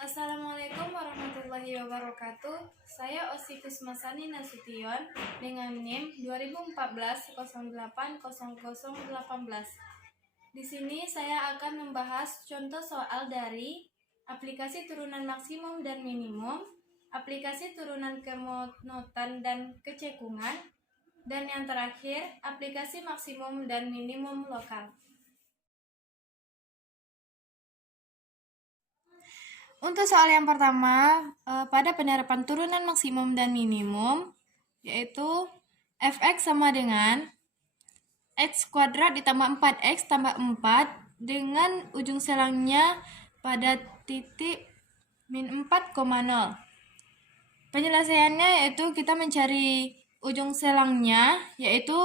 Assalamualaikum warahmatullahi wabarakatuh. Saya Osi Kusmasani Nasution dengan NIM 2014-08-0018. Di sini saya akan membahas contoh soal dari aplikasi turunan maksimum dan minimum, aplikasi turunan kemonotan dan kecekungan, dan yang terakhir aplikasi maksimum dan minimum lokal. Untuk soal yang pertama, pada penerapan turunan maksimum dan minimum, yaitu fx sama dengan x kuadrat ditambah 4x tambah 4 dengan ujung selangnya pada titik min 4,0. Penyelesaiannya yaitu kita mencari ujung selangnya, yaitu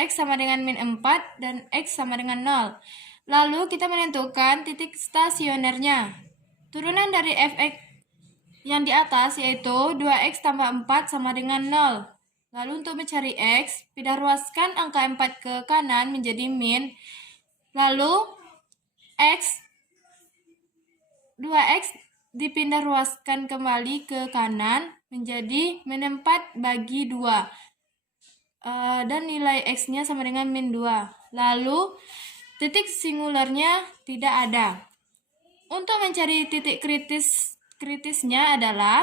x sama dengan min 4 dan x sama dengan 0. Lalu kita menentukan titik stasionernya. Turunan dari fx yang di atas yaitu 2x tambah 4 sama dengan 0. Lalu untuk mencari x, pindah ruaskan angka 4 ke kanan menjadi min. Lalu 2x dipindah ruaskan kembali ke kanan menjadi min 4 bagi 2. Dan nilai x-nya sama dengan min 2. Lalu titik singularnya tidak ada. Untuk mencari titik kritisnya adalah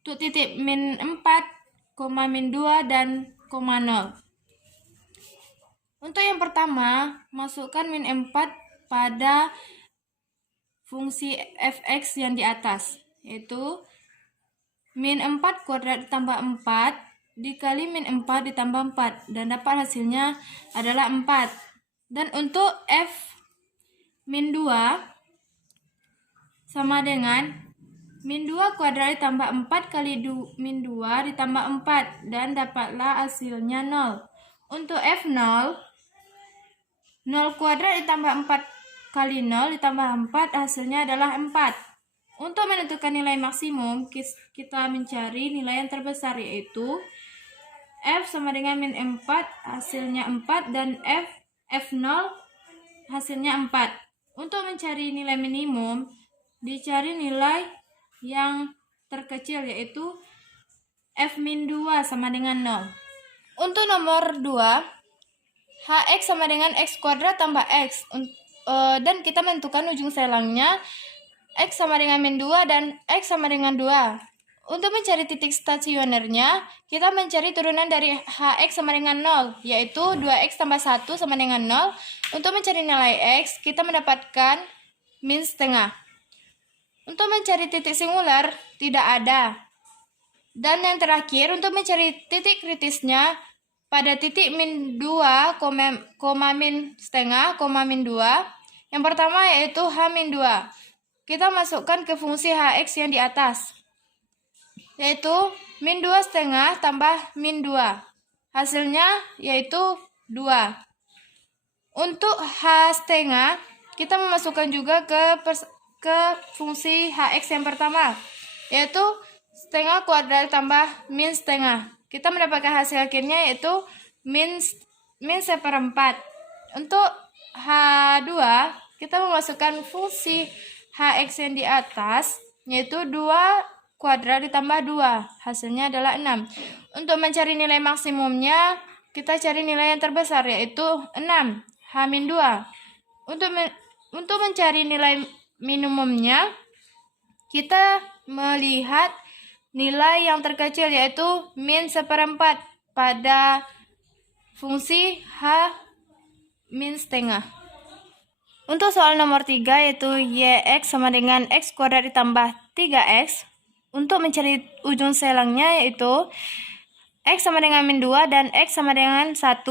untuk titik min 4, min 2, dan 0. Untuk yang pertama, masukkan min 4 pada fungsi fx yang di atas, yaitu min 4 kuadrat ditambah 4 dikali min 4 ditambah 4, dan dapat hasilnya adalah 4. Dan untuk f min 2 sama dengan min 2 kuadrat ditambah 4 kali min 2 ditambah 4, dan dapatlah hasilnya 0. Untuk f0, 0 kuadrat ditambah 4 kali 0 ditambah 4, hasilnya adalah 4. Untuk menentukan nilai maksimum, kita mencari nilai yang terbesar, yaitu f sama dengan min 4, hasilnya 4, dan f0 hasilnya 4. Untuk mencari nilai minimum, dicari nilai yang terkecil, yaitu f-2 sama dengan 0. Untuk nomor 2, hx sama dengan x kuadrat tambah x, dan kita menentukan ujung selangnya x sama dengan min 2 dan x sama dengan 2. Untuk mencari titik stasionernya, kita mencari turunan dari hx sama dengan 0, yaitu 2x tambah 1 sama dengan 0. Untuk mencari nilai x, kita mendapatkan min setengah. Untuk mencari titik singular, tidak ada. Dan yang terakhir, untuk mencari titik kritisnya, pada titik min 2, min setengah, min 2, yang pertama yaitu h min 2. Kita masukkan ke fungsi hx yang di atas, yaitu min 2 setengah tambah min 2. Hasilnya yaitu 2. Untuk h setengah, kita memasukkan juga ke fungsi hx yang pertama, yaitu setengah kuadrat tambah min setengah. Kita mendapatkan hasil akhirnya yaitu min seperempat. Untuk h2, kita memasukkan fungsi hx yang di atas, yaitu 2 kuadrat ditambah 2. Hasilnya adalah 6. Untuk mencari nilai maksimumnya, kita cari nilai yang terbesar, yaitu 6, h-2. Untuk mencari nilai minimumnya, kita melihat nilai yang terkecil, yaitu min seperempat pada fungsi h min setengah. Untuk soal nomor 3, yaitu yx sama dengan x kuadrat ditambah 3x. Untuk mencari ujung selangnya, yaitu x sama dengan min 2 dan x sama dengan 1.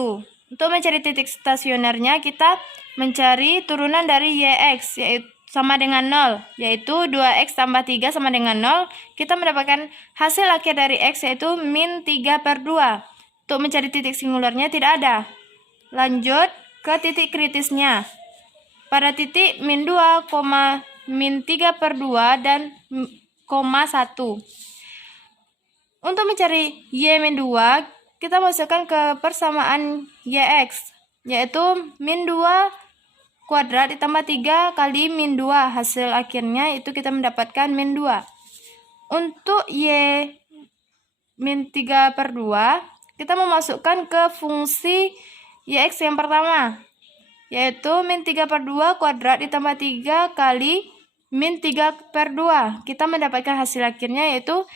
Untuk mencari titik stasionernya, kita mencari turunan dari yx, yaitu sama dengan 0, yaitu 2x tambah 3 sama dengan 0. Kita mendapatkan hasil akhir dari x, yaitu min 3/2. Untuk mencari titik singularnya tidak ada. Lanjut ke titik kritisnya. Pada titik min 2, min 3/2 dan 1. Untuk mencari y-2, kita masukkan ke persamaan yx, yaitu min 2 kuadrat ditambah 3 kali min 2. Hasil akhirnya itu kita mendapatkan min 2. Untuk Y min 3/2, kita memasukkan ke fungsi YX yang pertama, yaitu min 3/2 kuadrat ditambah 3 kali min 3/2. Kita mendapatkan hasil akhirnya yaitu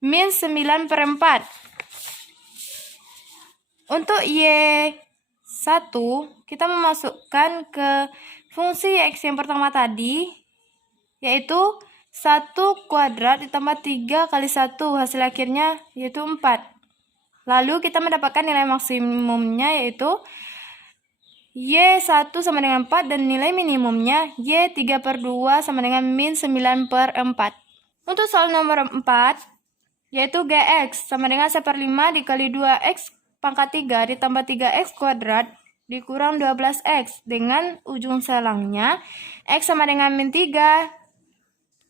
min 9/4. Untuk Y1, kita memasukkan ke fungsi YX yang pertama tadi, yaitu 1 kuadrat ditambah 3 kali 1. Hasil akhirnya yaitu 4. Lalu kita mendapatkan nilai maksimumnya yaitu Y1 sama dengan 4 dan nilai minimumnya Y3/2 sama dengan min 9/4. Untuk soal nomor 4, yaitu GX sama dengan 1/5 dikali 2X pangkat 3 ditambah 3X kuadrat dikurang 12X dengan ujung selangnya X sama dengan min 3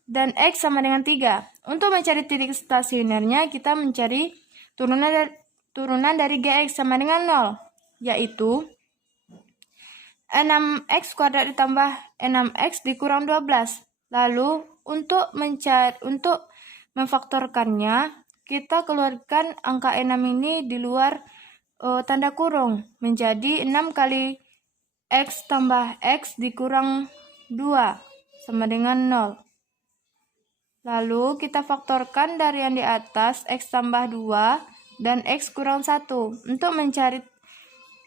dan X sama dengan 3. Untuk mencari titik stasionernya, kita mencari turunan dari GX sama dengan 0, yaitu 6X kuadrat ditambah 6X dikurang 12. Lalu untuk memfaktorkannya, kita keluarkan angka 6 ini di luar tanda kurung, menjadi 6 kali X tambah X dikurang 2 sama dengan 0. Lalu kita faktorkan dari yang di atas X tambah 2 dan X kurang 1. Untuk mencari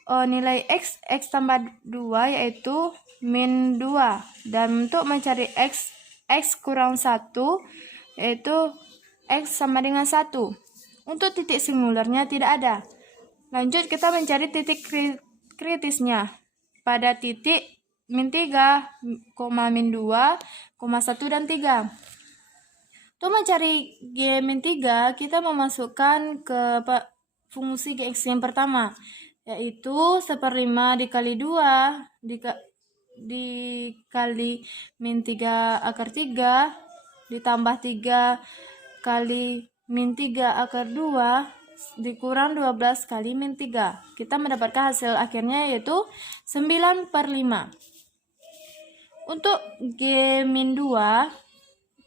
nilai X tambah 2 yaitu min 2. Dan untuk mencari X kurang 1 yaitu X sama dengan 1. Untuk titik singularnya tidak ada. Lanjut kita mencari titik kritisnya pada titik min 3, min 2, 1 dan 3. Untuk mencari G min 3, kita memasukkan ke fungsi GX yang pertama, yaitu 1/5 dikali 2 dikali min 3/3 ditambah 3 kali min 3/2 dikurang 12 kali min 3. Kita mendapatkan hasil akhirnya yaitu 9/5. Untuk G min 2,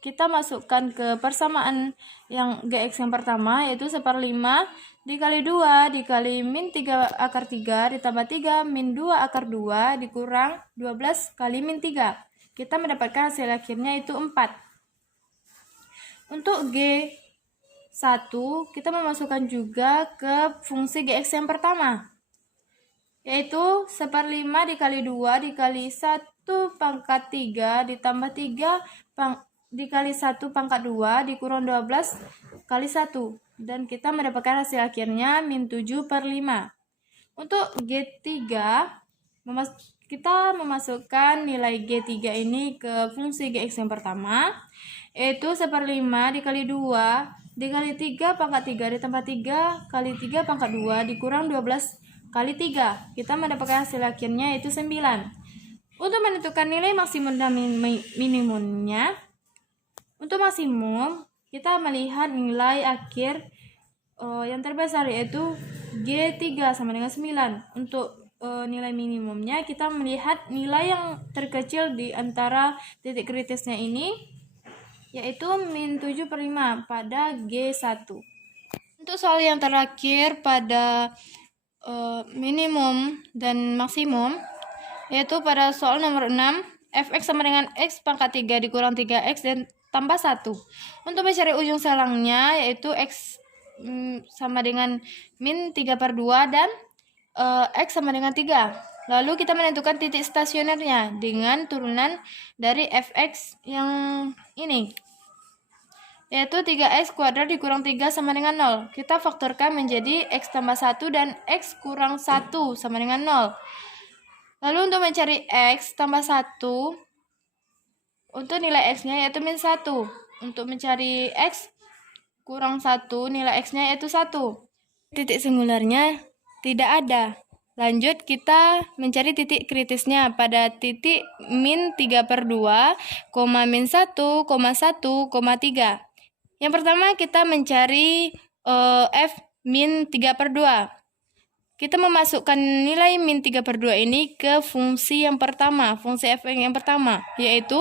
kita masukkan ke persamaan yang GX yang pertama, yaitu 1/5 dikali 2 dikali min 3/3 ditambah 3 min 2/2 dikurang 12 kali min 3. Kita mendapatkan hasil akhirnya itu 4. Untuk G1, kita memasukkan juga ke fungsi GX yang pertama, yaitu 1/5 dikali 2 dikali 1 pangkat 3 ditambah 3 dikali 1 pangkat 2 dikurang 12 kali 1. Dan kita mendapatkan hasil akhirnya min 7/5. Untuk G3, kita memasukkan nilai G3 ini ke fungsi GX yang pertama, yaitu 1/5 dikali 2 dikali 3 pangkat 3 ditambah 3 kali 3 pangkat 2 dikurang 12 kali 3. Kita mendapatkan hasil akhirnya yaitu 9. Untuk menentukan nilai maksimum dan minimumnya, untuk maksimum kita melihat nilai akhir yang terbesar yaitu G3 sama dengan 9. Untuk nilai minimumnya kita melihat nilai yang terkecil di antara titik kritisnya ini, yaitu min 7/5 pada G1. Untuk soal yang terakhir pada minimum dan maksimum, yaitu pada soal nomor 6, fx sama dengan x pangkat 3 dikurang 3x dan tambah 1. Untuk mencari ujung selangnya, yaitu x sama dengan min 3/2 dan x sama dengan 3. Lalu kita menentukan titik stasionernya dengan turunan dari fx yang ini, yaitu 3x kuadrat dikurang 3 sama dengan 0. Kita faktorkan menjadi x tambah 1 dan x kurang 1 sama dengan 0. Lalu untuk mencari x tambah 1, untuk nilai x-nya yaitu min 1. Untuk mencari x kurang 1, nilai x-nya yaitu 1. Titik singularnya tidak ada. Lanjut kita mencari titik kritisnya pada titik min 3/2, min 1, 1, 3. Yang pertama kita mencari f min 3/2. kita memasukkan nilai min 3/2 ini ke fungsi yang pertama, fungsi f(x) yang pertama, yaitu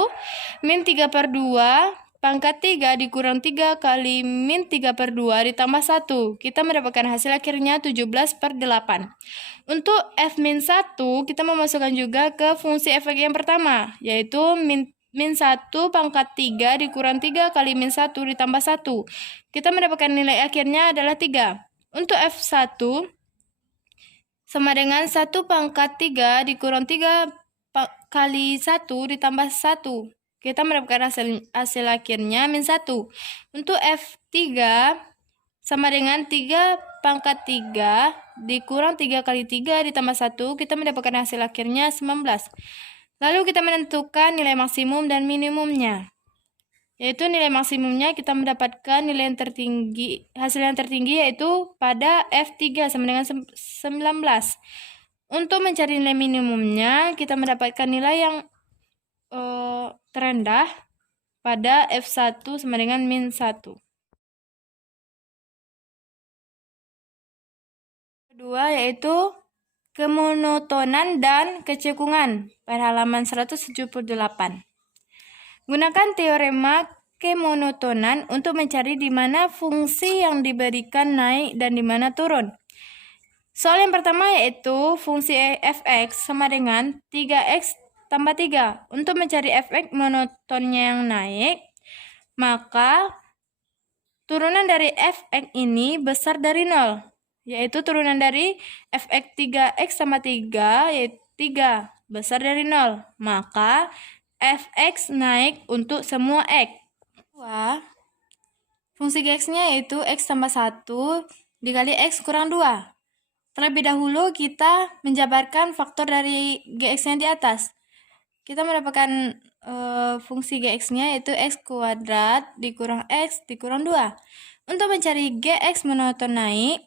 min 3/2 pangkat 3 dikurang 3 kali min 3/2 ditambah 1. Kita mendapatkan hasil akhirnya 17/8. Untuk f-1, kita memasukkan juga ke fungsi f(x) yang pertama, yaitu min 1 pangkat 3 dikurang 3 kali min 1 ditambah 1. Kita mendapatkan nilai akhirnya adalah 3. Untuk f1, sama dengan 1 pangkat 3 dikurang 3 kali 1 ditambah 1. Kita mendapatkan hasil akhirnya min 1. Untuk F3 sama dengan 3 pangkat 3 dikurang 3 kali 3 ditambah 1. Kita mendapatkan hasil akhirnya 19. Lalu kita menentukan nilai maksimum dan minimumnya. Yaitu nilai maksimumnya kita mendapatkan nilai yang tertinggi, hasil yang tertinggi yaitu pada F3 sama dengan 19. Untuk mencari nilai minimumnya, kita mendapatkan nilai yang terendah pada F1 sama dengan min 1. Kedua yaitu kemonotonan dan kecekungan pada halaman 178. Gunakan teorema kemonotonan untuk mencari di mana fungsi yang diberikan naik dan di mana turun. Soal yang pertama yaitu fungsi f(x) sama dengan 3x tambah 3. Untuk mencari f(x) monotonnya yang naik, maka turunan dari f(x) ini besar dari 0. Yaitu turunan dari f(x) 3x sama 3 yaitu 3 besar dari 0. Maka f(x) naik untuk semua x. Fungsi gx-nya yaitu x tambah 1 dikali x kurang 2. Terlebih dahulu kita menjabarkan faktor dari gx-nya di atas. Kita mendapatkan fungsi gx-nya yaitu x kuadrat dikurang x dikurang 2. Untuk mencari gx monoton naik,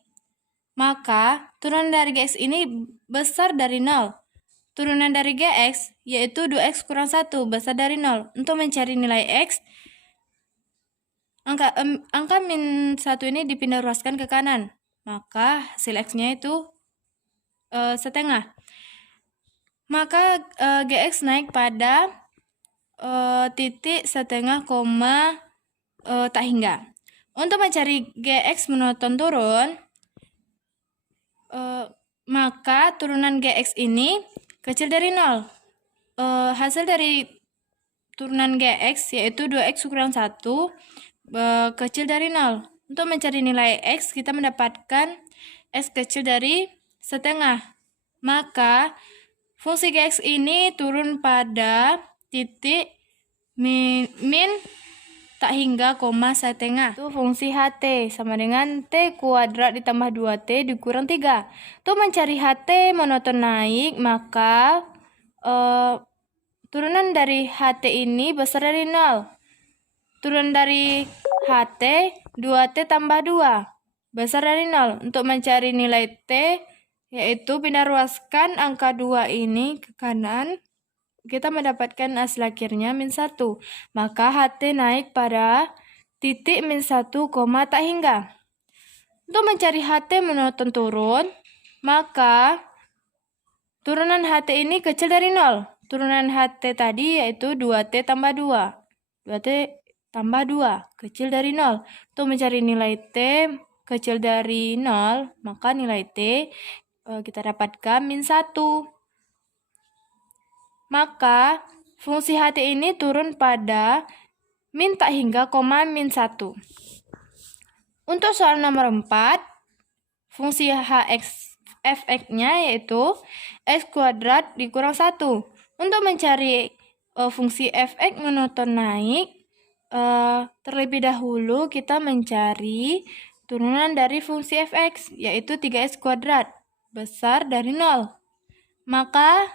maka turunan dari gx ini besar dari 0. Turunan dari gx yaitu 2x kurang 1 besar dari 0. Untuk mencari nilai x, angka min 1 ini dipindah ruaskan ke kanan. Maka hasil x-nya itu setengah. Maka gx naik pada titik setengah koma tak hingga. Untuk mencari gx monoton turun, maka turunan gx ini kecil dari 0. Hasil dari turunan gx yaitu 2x kurang 1 kecil dari 0. Untuk mencari nilai x, kita mendapatkan x kecil dari setengah. Maka fungsi gx ini turun pada titik min tak hingga koma setengah. Itu fungsi ht sama dengan t kuadrat ditambah 2t dikurang 3. Untuk mencari ht monoton naik, maka turunan dari ht ini besar dari 0. Turunan dari ht 2t tambah 2 besar dari 0. Untuk mencari nilai t, yaitu pindah ruaskan angka 2 ini ke kanan, kita mendapatkan hasil akhirnya min 1. Maka ht naik pada titik min 1, tak hingga. Untuk mencari ht monoton turun, maka turunan ht ini kecil dari 0. Turunan ht tadi yaitu 2t tambah 2. 2t tambah 2 kecil dari 0. Untuk mencari nilai t kecil dari 0, maka nilai t kita dapatkan min 1. Maka fungsi ht ini turun pada min tak hingga koma min 1. Untuk soal nomor 4, fungsi fx-nya yaitu x kuadrat dikurang 1. Untuk mencari fungsi fx monoton naik, terlebih dahulu kita mencari turunan dari fungsi fx yaitu 3x kuadrat besar dari 0. Maka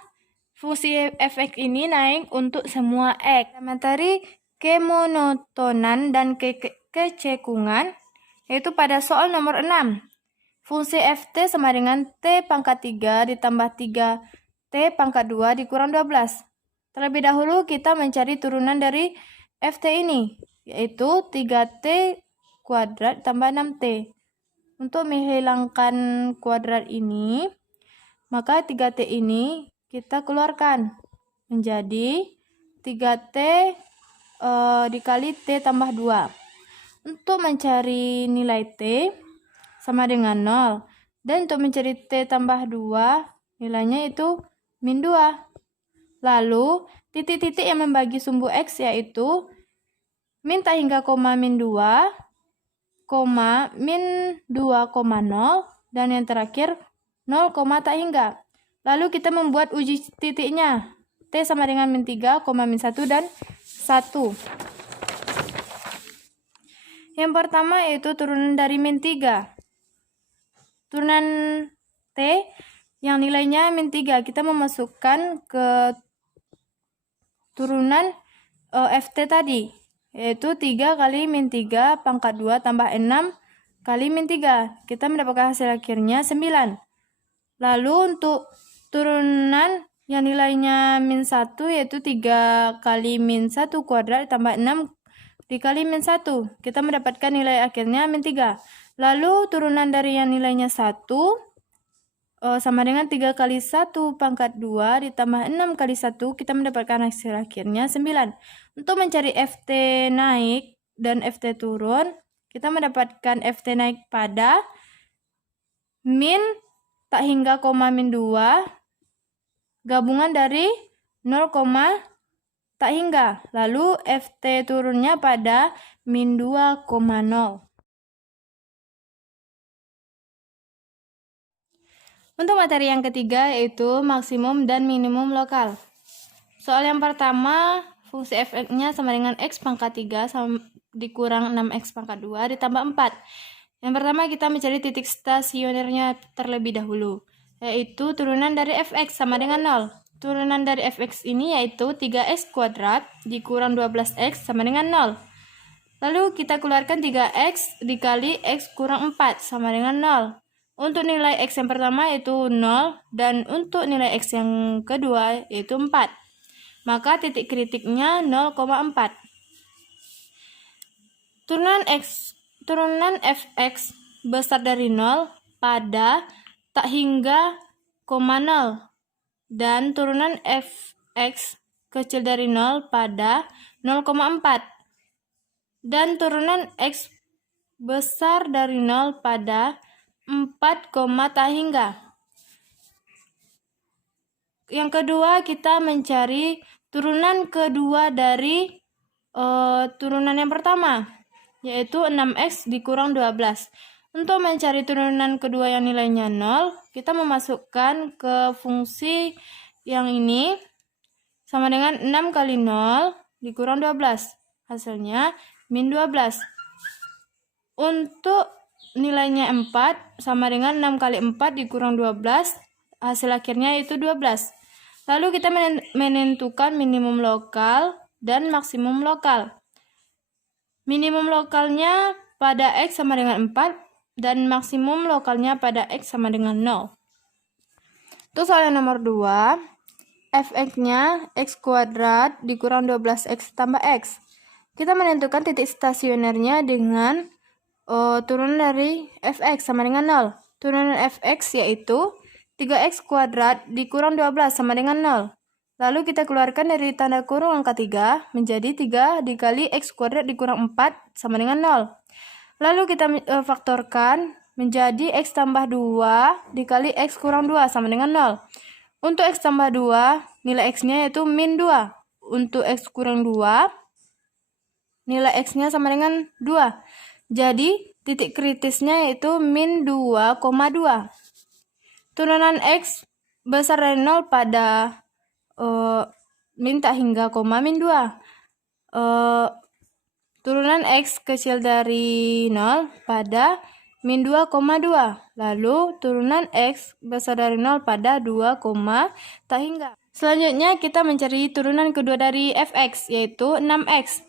fungsi fx ini naik untuk semua x. Materi kemonotonan dan kecekungan yaitu pada soal nomor 6. Fungsi ft sama dengan t pangkat 3 ditambah 3t pangkat 2 dikurang 12. Terlebih dahulu kita mencari turunan dari ft ini yaitu 3t kuadrat tambah 6t. untuk menghilangkan kuadrat ini, maka 3T ini kita keluarkan menjadi 3T dikali T tambah 2. Untuk mencari nilai T sama dengan 0. Dan untuk mencari T tambah 2, nilainya itu min 2. Lalu, titik-titik yang membagi sumbu X yaitu min tak hingga koma min 2, min 2,0, dan yang terakhir 0, tak hingga. Lalu kita membuat uji titiknya. T sama dengan min 3, min 1, dan 1. Yang pertama yaitu turunan dari min 3. Turunan T yang nilainya min 3. Kita memasukkan ke turunan FT tadi, yaitu 3 kali min 3 pangkat 2 tambah 6 kali min 3. Kita mendapatkan hasil akhirnya 9. Lalu untuk turunan yang nilainya min 1 yaitu 3 kali min 1 kuadrat ditambah 6 dikali min 1. Kita mendapatkan nilai akhirnya min 3. Lalu turunan dari yang nilainya 1 sama dengan 3 kali 1 pangkat 2 ditambah 6 kali 1. Kita mendapatkan hasil akhirnya 9. Untuk mencari FT naik dan FT turun, kita mendapatkan FT naik pada min tak hingga min 2 gabungan dari 0, tak hingga. Lalu FT turunnya pada min 2,0. Untuk materi yang ketiga yaitu maksimum dan minimum lokal. Soal yang pertama, fungsi f(x)-nya sama dengan x pangkat 3 dikurang 6x pangkat 2 ditambah 4. Yang pertama kita mencari titik stasionernya terlebih dahulu, yaitu turunan dari fx sama dengan 0. Turunan dari fx ini yaitu 3x kuadrat dikurang 12x sama dengan 0. Lalu kita keluarkan 3x dikali x kurang 4 sama dengan 0. Untuk nilai x yang pertama yaitu 0 dan untuk nilai x yang kedua yaitu 4. Maka titik kritiknya 0,4. Turunan fx besar dari 0 pada tak hingga 0 dan turunan fx kecil dari 0 pada 0,4 dan turunan x besar dari 0 pada 4, tak hingga. Yang kedua, kita mencari turunan kedua dari turunan yang pertama, yaitu 6x dikurang 12. Untuk mencari turunan kedua yang nilainya 0, kita memasukkan ke fungsi yang ini sama dengan 6 kali 0 dikurang 12. Hasilnya min 12. Untuk nilainya 4 sama dengan 6 kali 4 dikurang 12. Hasil akhirnya itu 12. Lalu kita menentukan minimum lokal dan maksimum lokal. Minimum lokalnya pada x sama dengan 4 dan maksimum lokalnya pada x sama dengan 0. Untuk soal yang nomor 2, fx-nya x kuadrat dikurang 12x tambah x. Kita menentukan titik stasionernya dengan turunan dari fx sama dengan 0. Turunan fx yaitu 3x kuadrat dikurang 12 sama dengan 0. Lalu kita keluarkan dari tanda kurung angka 3 menjadi 3 dikali x kuadrat dikurang 4 sama dengan 0. Lalu kita faktorkan menjadi x tambah 2 dikali x kurang 2 sama dengan 0. Untuk x tambah 2, nilai x-nya yaitu min 2. Untuk x kurang 2, nilai x-nya sama dengan 2. Jadi, titik kritisnya yaitu min 2,2. Turunan x besar dari 0 pada min tak hingga min 2. Turunan x kecil dari 0 pada min 2,2. Lalu, turunan x besar dari 0 pada 2, tak hingga. Selanjutnya, kita mencari turunan kedua dari fx, yaitu 6x.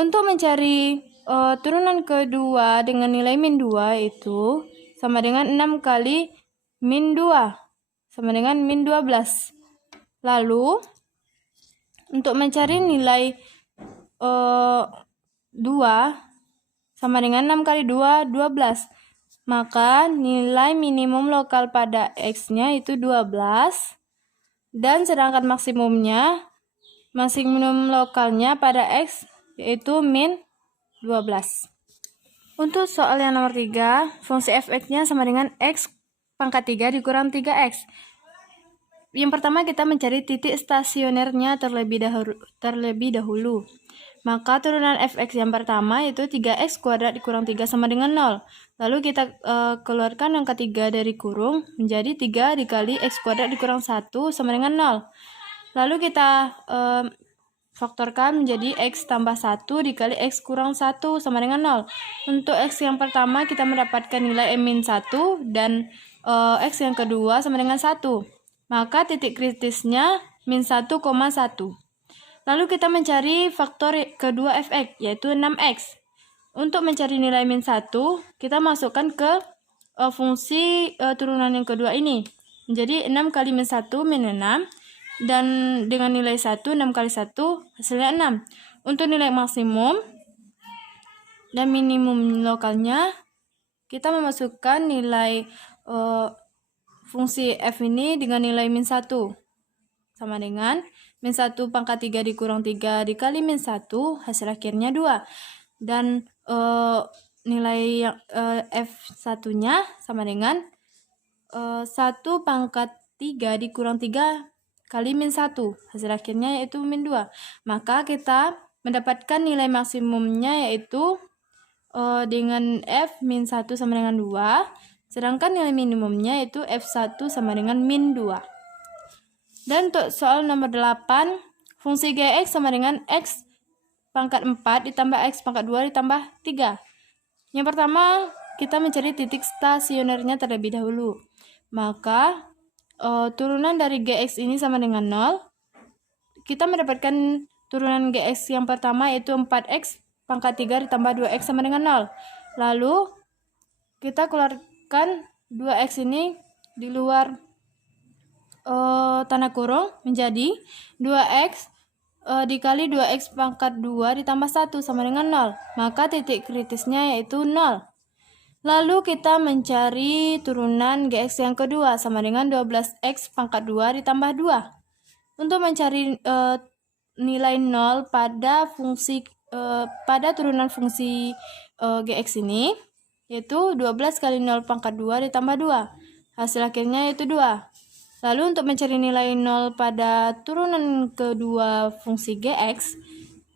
Untuk mencari turunan kedua dengan nilai min 2 itu sama dengan 6 kali min 2 sama dengan min 12. Lalu untuk mencari nilai 2 sama dengan 6 kali 2, 12. maka nilai minimum lokal pada X-nya itu 12, dan sedangkan maksimum lokalnya pada X yaitu min 12. Untuk soal yang nomor 3, fungsi f(x)-nya sama dengan X pangkat 3 dikurang 3X. Yang pertama kita mencari titik stasionernya terlebih dahulu. Maka turunan f(x) yang pertama yaitu 3x kuadrat dikurang 3 sama dengan 0. Lalu kita keluarkan angka 3 dari kurung menjadi 3 dikali x kuadrat dikurang 1 sama dengan 0. Lalu kita faktorkan menjadi x tambah 1 dikali x kurang 1 sama dengan 0. Untuk x yang pertama kita mendapatkan nilai min 1 dan x yang kedua sama dengan 1. Maka titik kritisnya min 1,1. Lalu kita mencari faktor kedua f(x) yaitu 6x. Untuk mencari nilai min 1, kita masukkan ke fungsi turunan yang kedua ini. Jadi 6 kali min 1 min 6. Dan dengan nilai 1, 6 kali 1 hasilnya 6. Untuk nilai maksimum dan minimum lokalnya, kita memasukkan nilai fungsi f ini dengan nilai min 1 sama dengan min 1 pangkat 3 dikurang 3 dikali min 1, hasil akhirnya 2. Dan nilai f1-nya sama dengan 1 pangkat 3 dikurang 3 kali min 1, hasil akhirnya yaitu min 2. Maka kita mendapatkan nilai maksimumnya yaitu dengan f min 1 sama dengan 2, sedangkan nilai minimumnya yaitu f1 sama dengan min 2. Dan untuk soal nomor 8, fungsi gx sama dengan x pangkat 4 ditambah x pangkat 2 ditambah 3. Yang pertama, kita mencari titik stasionernya terlebih dahulu. Maka turunan dari gx ini sama dengan 0. Kita mendapatkan turunan gx yang pertama yaitu 4x pangkat 3 ditambah 2x sama dengan 0. Lalu kita keluarkan 2x ini di luar tanda kurung menjadi 2x dikali 2x pangkat 2 ditambah 1 sama dengan 0. Maka titik kritisnya yaitu 0. Lalu kita mencari turunan gx yang kedua sama dengan 12x pangkat 2 ditambah 2. Untuk mencari nilai 0 pada turunan fungsi gx ini yaitu 12 kali 0 pangkat 2 ditambah 2. Hasil akhirnya yaitu 2. Lalu untuk mencari nilai 0 pada turunan kedua fungsi gx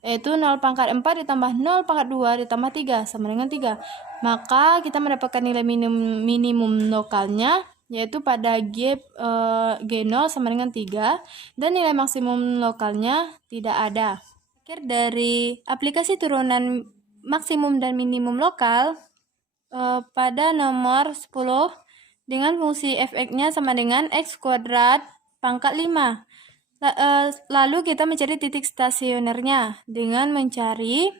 yaitu 0 pangkat 4 ditambah 0 pangkat 2 ditambah 3 sama dengan 3. Maka kita mendapatkan nilai minimum lokalnya yaitu pada G0 sama dengan 3 dan nilai maksimum lokalnya tidak ada. Akhir dari aplikasi turunan maksimum dan minimum lokal pada nomor 10 dengan fungsi f(x)-nya sama dengan x kuadrat pangkat 5. Lalu kita mencari titik stasionernya dengan mencari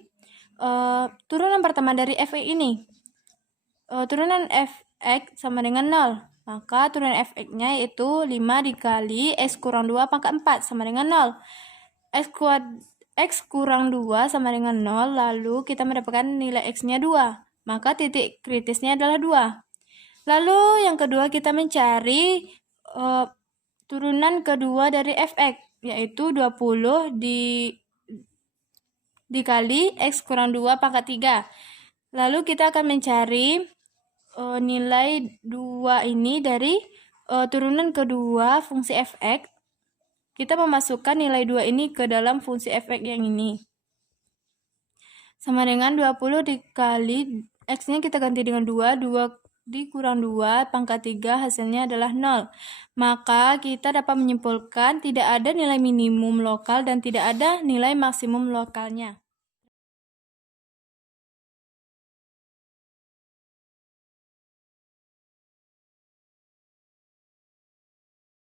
turunan pertama dari f(x) ini. Turunan f(x) sama dengan 0. Maka turunan f(x)-nya yaitu 5 dikali x kurang 2 pangkat 4 sama dengan 0. X kurang 2 sama dengan 0, lalu kita mendapatkan nilai x-nya 2. Maka titik kritisnya adalah 2. Lalu yang kedua kita mencari turunan kedua dari f(x) yaitu 20 dikali x kurang 2 pangkat 3. Lalu kita akan mencari nilai 2 ini dari turunan kedua fungsi f(x). Kita memasukkan nilai 2 ini ke dalam fungsi f(x) yang ini. Sama dengan 20 dikali x-nya kita ganti dengan 2 dikurang 2 pangkat 3 hasilnya adalah 0. Maka kita dapat menyimpulkan tidak ada nilai minimum lokal dan tidak ada nilai maksimum lokalnya.